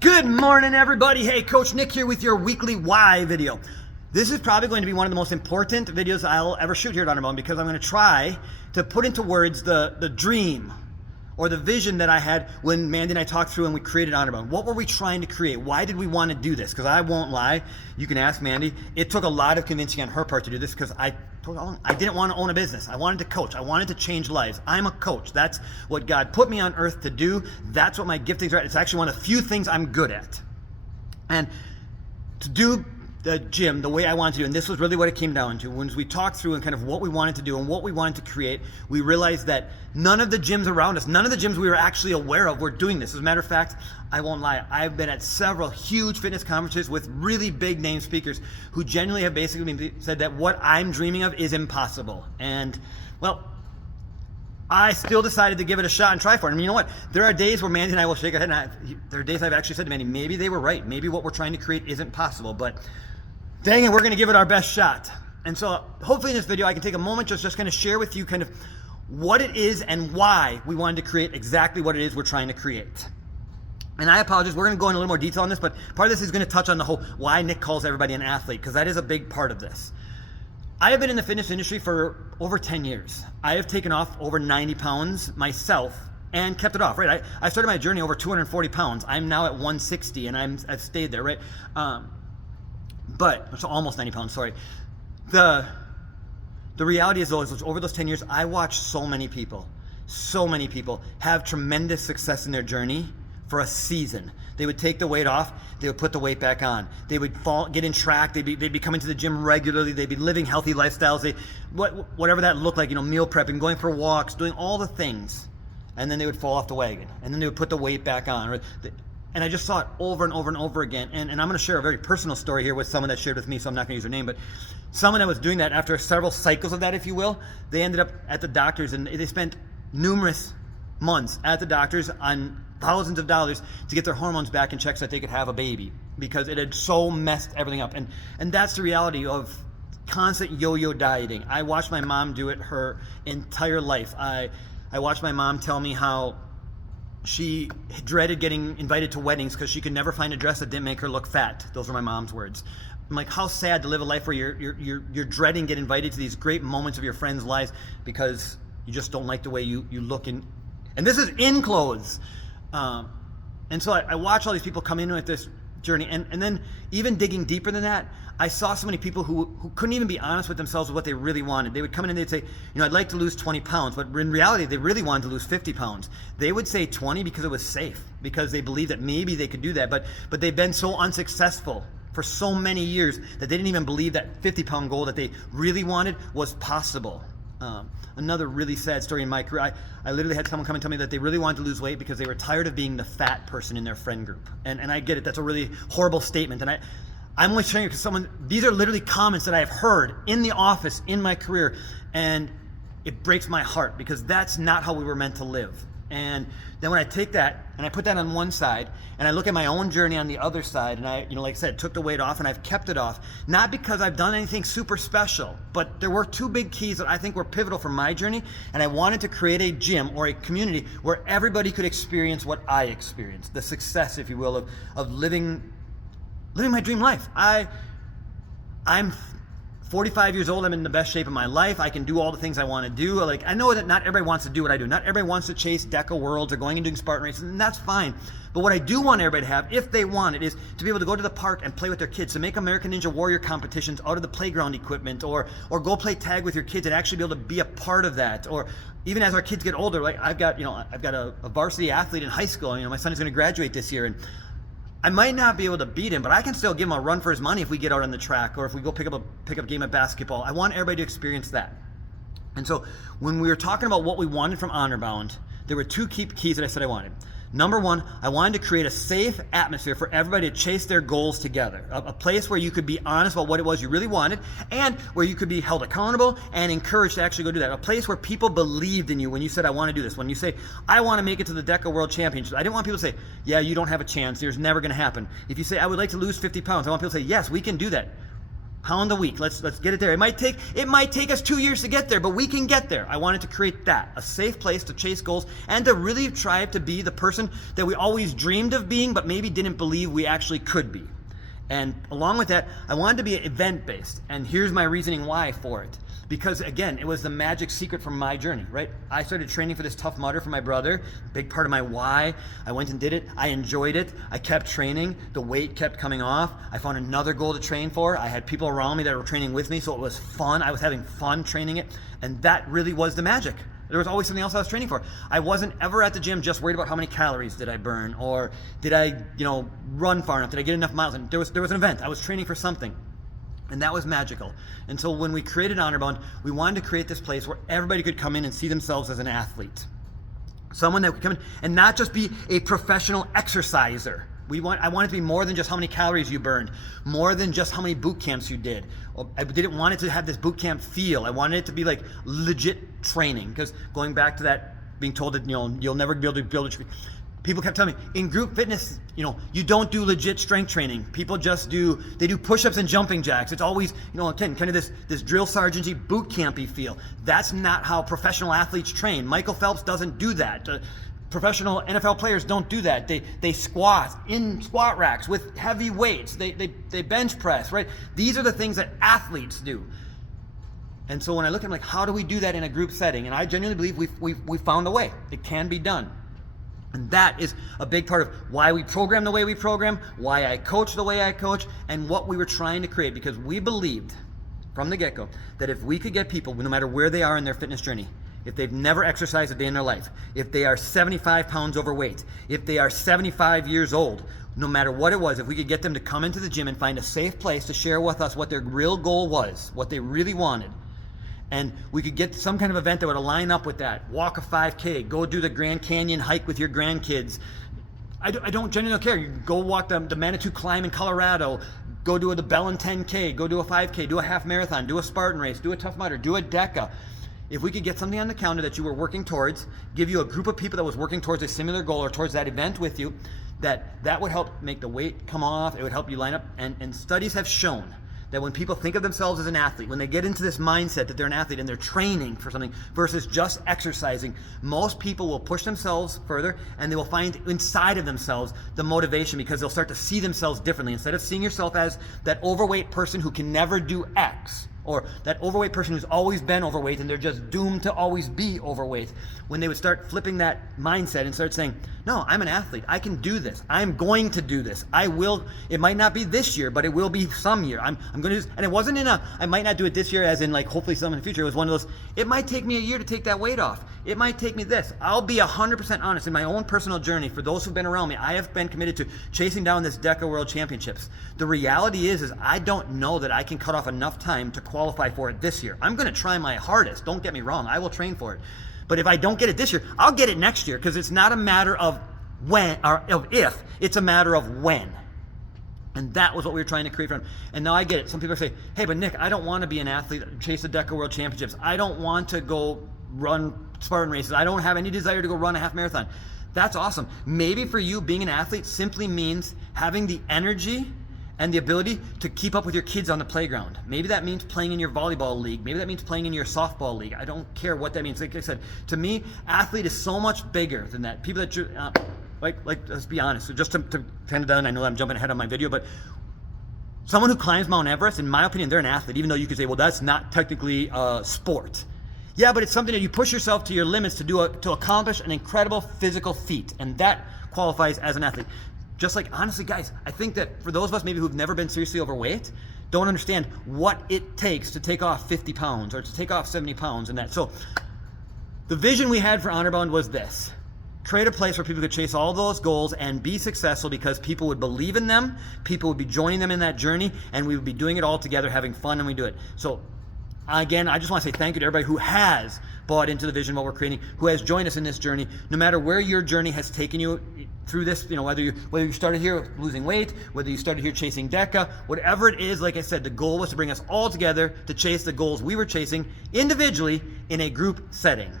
Good morning, everybody. Hey, Coach Nick here with your weekly why video. This is probably going to be one of the most important videos I'll ever shoot here at Underbone because I'm going to try to put into words the dream or the vision that I had when Mandy and I talked through and we created Underbone. What were we trying to create? Why did we want to do this? Because I won't lie, you can ask Mandy. It took a lot of convincing on her part to do this because I didn't want to own a business. I wanted to coach. I wanted to change lives. I'm a coach. That's what God put me on earth to do. That's what my giftings are. It's actually one of the few things I'm good at. And to do the gym the way I wanted to do, and this was really what it came down to. When we talked through and kind of what we wanted to do and what we wanted to create, we realized that none of the gyms around us, none of the gyms we were actually aware of were doing this. As a matter of fact, I won't lie, I've been at several huge fitness conferences with really big name speakers who genuinely have basically said that what I'm dreaming of is impossible. And, well, I still decided to give it a shot and try for it. And you know what? There are days where Mandy and I will shake our head, and there are days I've actually said to Mandy, maybe they were right. Maybe what we're trying to create isn't possible, but dang it, we're going to give it our best shot. And so hopefully in this video, I can take a moment just kind of share with you kind of what it is and why we wanted to create exactly what it is we're trying to create. And I apologize, we're going to go into a little more detail on this, but part of this is going to touch on the whole why Nick calls everybody an athlete, because that is a big part of this. I have been in the fitness industry for over 10 years. I have taken off over 90 pounds myself and kept it off, right? I started my journey over 240 pounds. I'm now at 160 and I've stayed there, right? But it's almost 90 pounds, sorry. The reality is though, is over those 10 years, I watched so many people have tremendous success in their journey for a season. They would take the weight off, they would put the weight back on. They would get in track, they'd be coming to the gym regularly, they'd be living healthy lifestyles, whatever that looked like, meal prepping, going for walks, doing all the things. And then they would fall off the wagon. And then they would put the weight back on. And I just saw it over and over and over again. And I'm gonna share a very personal story here with someone that shared with me, so I'm not gonna use her name, but someone that was doing that after several cycles of that, if you will, they ended up at the doctors and they spent numerous months at the doctors on thousands of dollars to get their hormones back in check so that they could have a baby because it had so messed everything up. And that's the reality of constant yo-yo dieting. I watched my mom do it her entire life. I watched my mom tell me how she dreaded getting invited to weddings because she could never find a dress that didn't make her look fat. Those were my mom's words. I'm like, how sad to live a life where you're dreading getting invited to these great moments of your friends' lives because you just don't like the way you look in. And this is in clothes. And so I watch all these people come in with this journey, and then even digging deeper than that, I saw so many people who couldn't even be honest with themselves with what they really wanted. They would come in and they'd say, I'd like to lose 20 pounds, but in reality, they really wanted to lose 50 pounds. They would say 20 because it was safe, because they believed that maybe they could do that, but they've been so unsuccessful for so many years that they didn't even believe that 50-pound goal that they really wanted was possible. Another really sad story in my career, I literally had someone come and tell me that they really wanted to lose weight because they were tired of being the fat person in their friend group. And I get it, that's a really horrible statement. And I'm only sharing it because these are literally comments that I have heard in the office in my career, and it breaks my heart because that's not how we were meant to live. And then when I take that and I put that on one side and I look at my own journey on the other side, and I, like I said, took the weight off and I've kept it off, not because I've done anything super special, but there were two big keys that I think were pivotal for my journey, and I wanted to create a gym or a community where everybody could experience what I experienced, the success, if you will, of living my dream life. I'm 45 years old, I'm in the best shape of my life. I can do all the things I want to do. Like, I know that not everybody wants to do what I do. Not everybody wants to chase DECA Worlds or going and doing Spartan races, and that's fine. But what I do want everybody to have, if they want it, is to be able to go to the park and play with their kids, to make American Ninja Warrior competitions out of the playground equipment, or go play tag with your kids and actually be able to be a part of that. Or even as our kids get older, like I've got a varsity athlete in high school. My son is going to graduate this year, and I might not be able to beat him, but I can still give him a run for his money if we get out on the track or if we go pick up a game of basketball. I want everybody to experience that. And so when we were talking about what we wanted from Honorbound, there were two key keys that I said I wanted. Number one, I wanted to create a safe atmosphere for everybody to chase their goals together. A place where you could be honest about what it was you really wanted, and where you could be held accountable and encouraged to actually go do that. A place where people believed in you when you said, I want to do this. When you say, I want to make it to the DECA World Championships. I didn't want people to say, yeah, you don't have a chance. There's never going to happen. If you say, I would like to lose 50 pounds, I want people to say, yes, we can do that. pound a week. Let's get it there. It might take us 2 years to get there, but we can get there. I wanted to create that, a safe place to chase goals and to really try to be the person that we always dreamed of being, but maybe didn't believe we actually could be. And along with that, I wanted to be event-based. And here's my reasoning why for it. Because again, it was the magic secret from my journey, right? I started training for this Tough Mudder for my brother, big part of my why. I went and did it. I enjoyed it. I kept training. The weight kept coming off. I found another goal to train for. I had people around me that were training with me, so it was fun. I was having fun training it. And that really was the magic. There was always something else I was training for. I wasn't ever at the gym just worried about how many calories did I burn, or did I, run far enough? Did I get enough miles? And there was an event. I was training for something. And that was magical. And so when we created HonorBound, we wanted to create this place where everybody could come in and see themselves as an athlete. Someone that could come in and not just be a professional exerciser. I wanted to be more than just how many calories you burned, more than just how many boot camps you did. I didn't want it to have this boot camp feel. I wanted it to be like legit training, because going back to that, being told that you'll never be able to build a people kept telling me, in group fitness, you don't do legit strength training. People just do push-ups and jumping jacks. It's always, again, kind of this drill sergeant-y, boot campy feel. That's not how professional athletes train. Michael Phelps doesn't do that. Professional NFL players don't do that. They squat in squat racks with heavy weights. They bench press, right? These are the things that athletes do. And so when I look at them, like, how do we do that in a group setting? And I genuinely believe we found a way. It can be done. And that is a big part of why we program the way we program, why I coach the way I coach, and what we were trying to create. Because we believed from the get-go that if we could get people, no matter where they are in their fitness journey, if they've never exercised a day in their life, if they are 75 pounds overweight, if they are 75 years old, no matter what it was, if we could get them to come into the gym and find a safe place to share with us what their real goal was, what they really wanted, and we could get some kind of event that would align up with that. Walk a 5K, go do the Grand Canyon hike with your grandkids. I don't genuinely care. You go walk the Manitou Climb in Colorado, go do the Bellin 10K, go do a 5K, do a half marathon, do a Spartan race, do a Tough Mudder, do a DECA. If we could get something on the calendar that you were working towards, give you a group of people that was working towards a similar goal or towards that event with you, that would help make the weight come off. It would help you line up. And studies have shown that when people think of themselves as an athlete, when they get into this mindset that they're an athlete and they're training for something versus just exercising, most people will push themselves further, and they will find inside of themselves the motivation, because they'll start to see themselves differently. Instead of seeing yourself as that overweight person who can never do X, or that overweight person who's always been overweight and they're just doomed to always be overweight, when they would start flipping that mindset and start saying, no, I'm an athlete. I can do this. I'm going to do this. I will. It might not be this year, but it will be some year. I'm going to do this. And it wasn't I might not do it this year as in like hopefully some in the future. It was one of those, it might take me a year to take that weight off. It might take me this. I'll be 100% honest in my own personal journey. For those who've been around me, I have been committed to chasing down this DECA World Championships. The reality is I don't know that I can cut off enough time to qualify for it this year. I'm going to try my hardest. Don't get me wrong. I will train for it. But if I don't get it this year, I'll get it next year, because it's not a matter of when or of if, it's a matter of when. And that was what we were trying to create for them. And now I get it. Some people say, hey, but Nick, I don't want to be an athlete, chase the DECA World Championships. I don't want to go run Spartan races. I don't have any desire to go run a half marathon. That's awesome. Maybe for you, being an athlete simply means having the energy and the ability to keep up with your kids on the playground. Maybe that means playing in your volleyball league. Maybe that means playing in your softball league. I don't care what that means. Like I said, to me, athlete is so much bigger than that. People that, let's be honest. So just to kind of done, I know I'm jumping ahead on my video, but someone who climbs Mount Everest, in my opinion, they're an athlete, even though you could say, well, that's not technically a sport. Yeah, but it's something that you push yourself to your limits to accomplish an incredible physical feat, and that qualifies as an athlete. Just like, honestly, guys, I think that for those of us maybe who've never been seriously overweight, don't understand what it takes to take off 50 pounds or to take off 70 pounds and that. So the vision we had for HonorBound was this: create a place where people could chase all those goals and be successful, because people would believe in them, people would be joining them in that journey, and we would be doing it all together, having fun, and we do it. So again, I just want to say thank you to everybody who has bought into the vision, what we're creating, who has joined us in this journey. No matter where your journey has taken you through this, whether you started here losing weight, whether you started here chasing DECA, whatever it is, like I said, the goal was to bring us all together to chase the goals we were chasing individually in a group setting.